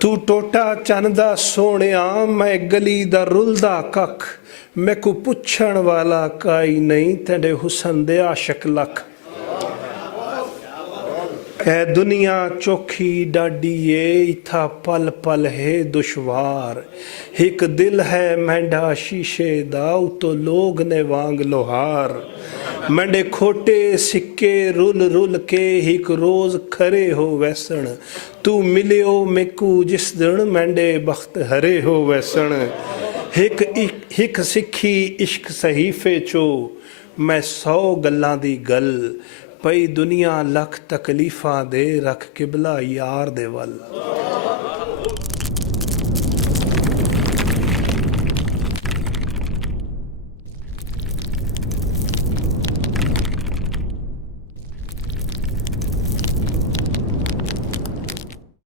तू टोटा चंदा सोहणिया मैं गली दा रुलदा कख मैं को पुछण वाला काई नहीं तेरे हुसन दे आशक लख है दुनिया चोखी डाडी है इथा पल पल है दुश्वार एक दिल है मेंढा शीशे दा तो लोग ने वांग लोहार मंडे खोटे सिक्के रुल रुल के एक रोज खरे हो वैसण तू मिलियो मेकू जिस दिन मंडे बख्त हरे हो वैसण एक सिक्खी इश्क सहीफे चो मैं 100 गल्लां दी गल पई दुनिया लख तकलीफां दे रख किबला यार दे वल।